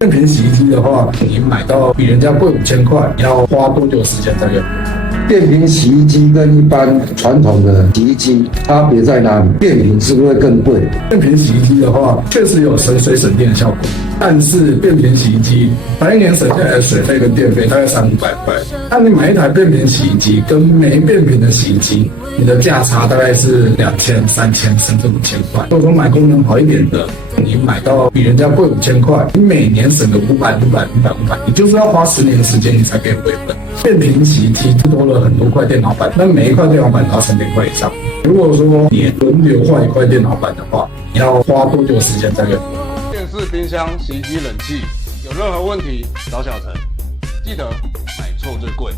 变频洗衣机的话，你买到比人家贵5000块，你要花多久时间才可以回本？变频洗衣机跟一般传统的洗衣机差别在哪里？变频是不是会更贵？变频洗衣机的话，确实有省水省电的效果，但是变频洗衣机它一年省下来的水费跟电费大概300-500块。那你买一台变频洗衣机跟没变频的洗衣机，你的价差大概是2000、3000甚至5000块。如果说买功能好一点的，你买到比人家贵5000块，你每年省个500，你就是要花10年的时间你才可以回本。变频洗衣机多了很多块电脑板，那每一块电脑板都要3000块以上。如果说你轮流换一块电脑板的话，你要花多久时间才可以？电视、冰箱、洗衣机、冷气，有任何问题找小陈，记得买错最贵。